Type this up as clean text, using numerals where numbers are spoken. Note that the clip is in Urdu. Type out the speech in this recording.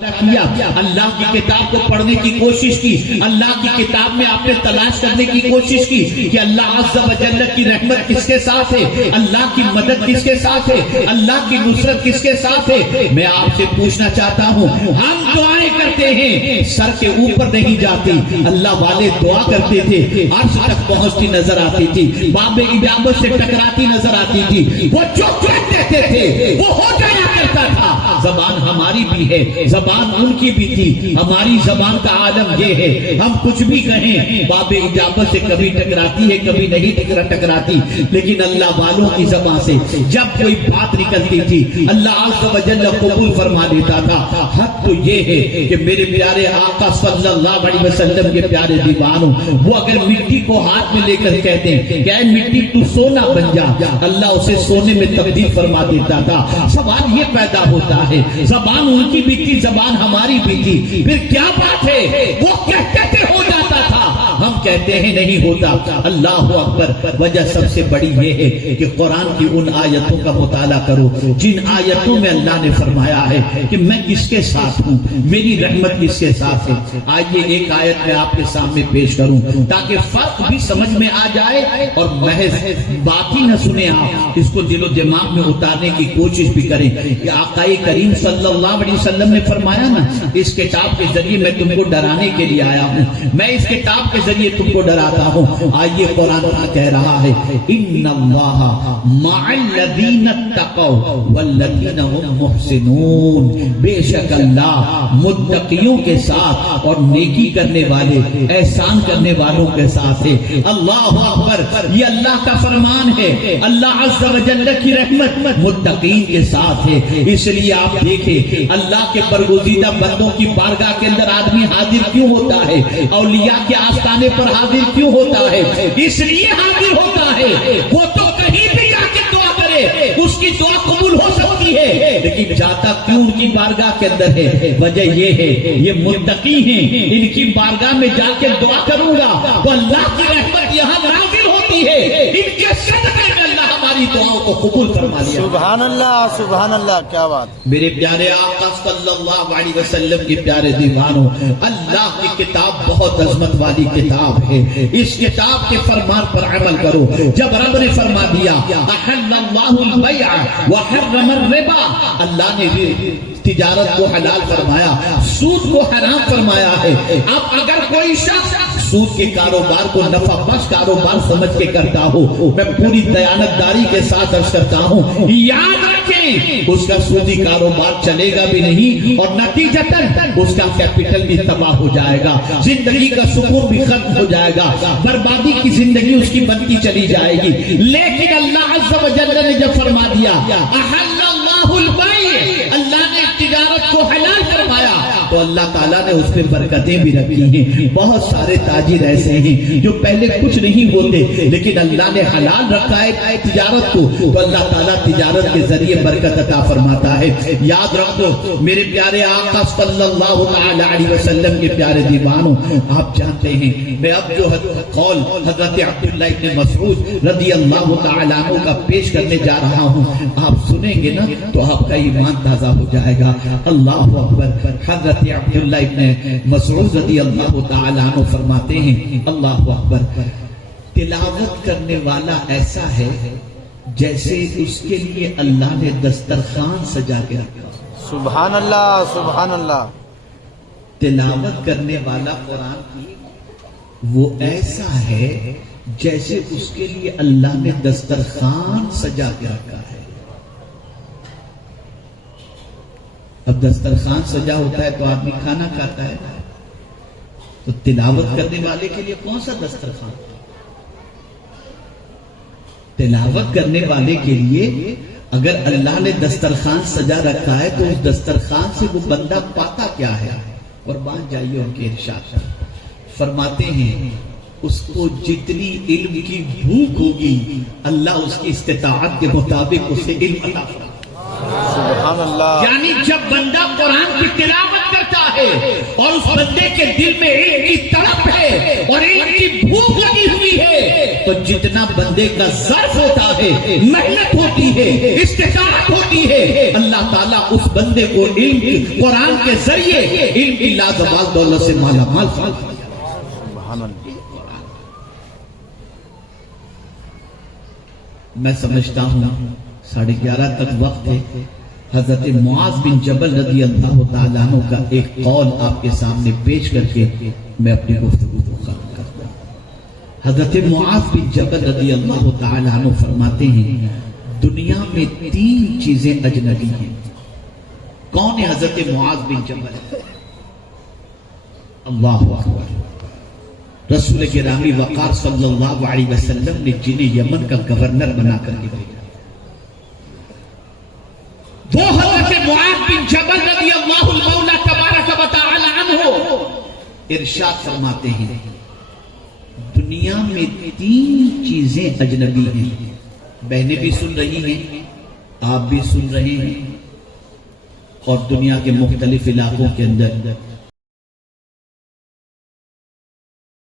کیا اللہ کی کتاب کو پڑھنے کی کوشش کی، اللہ کی کتاب میں آپ نے تلاش کرنے کی کوشش کی کہ اللہ عز و جل کی رحمت کس کے ساتھ ہے، اللہ کی مدد کس کے ساتھ ہے، اللہ کی نصرت کس کے ساتھ ہے۔ میں آپ سے پوچھنا چاہتا ہوں، ہم دعائیں کرتے ہیں سر کے اوپر نہیں جاتی، اللہ والے دعا کرتے تھے عرش تک پہنچتی نظر آتی تھی، باب اجابت سے ٹکراتی نظر آتی تھی، وہ جو کہتے تھے وہ ہو جایا کرتا تھا۔ زبان ہماری بھی ہے، زبان ان کی بھی تھی، ہماری زبان کا عالم یہ ہے، ہم کچھ بھی کہیں باب اجابت سے کبھی ٹکراتی ہے کبھی نہیں ٹکراتی، لیکن اللہ والوں کی زبان سے جب کوئی بات نکلتی تھی اللہ عز و جل قبول فرما لیتا تھا۔ حق تو یہ ہے کہ میرے پیارے آقا صلی اللہ علیہ وسلم کے پیارے دیوانوں، وہ اگر مٹی کو ہاتھ میں لے کر کہتے ہیں کہ اے مٹی تو سونا بن جا، اللہ اسے سونے میں تبدیل فرما دیتا تھا۔ سوال یہ پیدا ہوتا ہے، زبان ان کی بھی تھی زبان ہماری بھی تھی، پھر کیا بات ہے وہ کہتے تھے ہو جاتا تھا، ہم کہتے ہیں نہیں ہوتا۔ اللہ اکبر۔ وجہ سب سے بڑی یہ ہے کہ قرآن کی ان آیتوں کا مطالعہ کرو جن آیتوں میں اللہ نے فرمایا ہے کہ میں کس کے ساتھ ہوں، میری رحمت کس کے ساتھ ہے۔ آئیے ایک آیت میں آپ کے سامنے پیش کروں تاکہ فرق بھی سمجھ میں آ جائے اور محض بات ہی نہ سنیں، آپ اس کو دل و دماغ میں اتارنے کی کوشش بھی کریں کہ آقا کریم صلی اللہ علیہ وسلم نے فرمایا نا، اس کتاب کے ذریعے میں تم کو ڈرانے کے لیے آیا ہوں، میں اس کتاب کے ذریعے تم کو ڈراتا ہوں۔ آئیے قرآن کہہ رہا ہے ان اللہ مع الذین اتقوا والذین هم محسنون، بے شک اللہ متقیوں کے ساتھ اور نیکی کرنے والے احسان کرنے والوں کے ساتھ ہے۔ اللہ اکبر۔ یہ اللہ کا فرمان ہے، اللہ عز و جل کی رحمت متقین کے ساتھ ہے۔ اس لیے آپ دیکھیں اللہ کے برگزیدہ بندوں کی بارگاہ کے اندر آدمی حاضر کیوں ہوتا ہے، اولیاء کے آستانے پر حاضر کیوں ہوتا ہے؟ اس لیے حاضر ہوتا ہے وہ تو کہیں بھی جا کے دعا کرے اس کی دعا قبول ہو سکتی ہے، لیکن جاتا کیوں ان کی بارگاہ کے اندر ہے؟ وجہ یہ ہے یہ متقی ہیں، ان کی بارگاہ میں جا کے دعا کروں گا تو اللہ کی رحمت یہاں نازل ہوتی ہے، ان کے صدقے میں اللہ ہماری دعاؤں کو قبول فرما لیا۔ سبحان اللہ سبحان اللہ، کیا بات۔ میرے پیارے آقا صلی اللہ علیہ وسلم کے پیارے دیوانوں، اللہ کی کتاب بہت عظمت والی کتاب ہے، اس کتاب کے فرمان پر عمل کرو۔ جب رب نے فرما دیا احل اللہ البیع وحرم الربا، اللہ نے بھی تجارت کو حلال فرمایا، سود کو حرام فرمایا ہے۔ اب اگر کوئی شخص سود کے کاروبار کو نفع بخش کاروبار سمجھ کے کرتا ہو، میں پوری دیانتداری کے ساتھ عرض کرتا ہوں یاد رکھیں اس کا سودی کاروبار چلے گا بھی نہیں اور نتیجتاً اس کا کیپٹل بھی تباہ ہو جائے گا، زندگی کا سکون بھی ختم ہو جائے گا، بربادی کی زندگی اس کی بنتی چلی جائے گی۔ لیکن اللہ عز و جل نے جب فرما دیا احل اللہ البیع، اللہ نے تجارت کو حلال فرمایا تو اللہ تعالیٰ نے اس پہ برکتیں بھی رکھی ہیں۔ بہت سارے تاجر ایسے ہیں جو پہلے کچھ نہیں ہوتے لیکن اللہ نے حلال رکھا ہے تجارت کو تو اللہ تعالیٰ تجارت کے ذریعے برکت عطا فرماتا ہے۔ یاد رکھو میرے پیارے آقا صلی اللہ علیہ وسلم کے پیارے دیوانوں، آپ جانتے ہیں میں اب جو قول حضرت عبداللہ ابن مسعود رضی اللہ تعالیٰ عنہ کا پیش کرنے جا رہا ہوں، آپ سنیں گے نا تو آپ کا ایمان تازہ ہو جائے گا۔ اللہ اکبر۔ حضرت عبداللہ ابن مسعود رضی اللہ تعالیٰ عنہ فرماتے ہیں اللہ اکبر، تلاوت کرنے والا ایسا ہے جیسے اس کے لیے اللہ نے دسترخوان سجا کے رکھا۔ سبحان اللہ سبحان اللہ۔ تلاوت کرنے والا قرآن کی وہ ایسا ہے جیسے اس کے لیے اللہ نے دسترخوان سجا کے رکھا ہے۔ اب دسترخوان سجا ہوتا ہے تو آدمی کھانا کھاتا ہے، تو تلاوت کرنے والے کے لیے کون سا دسترخوان؟ تلاوت کرنے والے کے لیے اگر اللہ نے دسترخوان سجا رکھا ہے تو اس دسترخوان سے وہ بندہ پاتا کیا ہے؟ اور بات جائیے ان کے ارشاد فرماتے ہیں اس کو جتنی علم کی بھوک ہوگی اللہ اس کی استطاعت کے مطابق اسے علم عطا فرمائے۔ سبحان اللہ۔ یعنی جب بندہ قرآن کی تلاوت کرتا ہے اور اس بندے کے دل میں علم کی تڑپ ہے اور علم کی بھوک لگی ہوئی ہے، تو جتنا بندے کا ظرف ہوتا ہے، محنت ہوتی ہے، استطاعت ہوتی ہے، اللہ تعالیٰ اس بندے کو علم کی قرآن کے ذریعے علم کی لازوال دولت سے مالا مال فرماتا ہے۔ سبحان اللہ۔ میں سمجھتا ہوں 11:30 تک وقت ہے، حضرت معاذ بن جبل رضی اللہ تعالیٰ عنہ کا ایک قول آپ کے سامنے پیش کر کے میں اپنی گفتگو کو ختم کرتا ہوں۔ حضرت معاذ بن جبل رضی اللہ تعالیٰ عنہ فرماتے ہیں دنیا میں 3 چیزیں اجنبی ہیں۔ کون ہے حضرت معاذ بن جبل؟ اللہ اکبر۔ رسول گرامی وقار صلی اللہ علیہ وسلم نے جنہیں یمن کا گورنر بنا کر کے بھیجا، وہ حضرت معاذ بن جبل رضی اللہ المولا تبارک و تعالی عنہ ارشاد فرماتے ہیں دنیا میں 3 چیزیں اجنبی ہیں۔ بہنیں بھی سن رہی ہیں، آپ بھی سن رہے ہیں، اور دنیا کے مختلف علاقوں کے اندر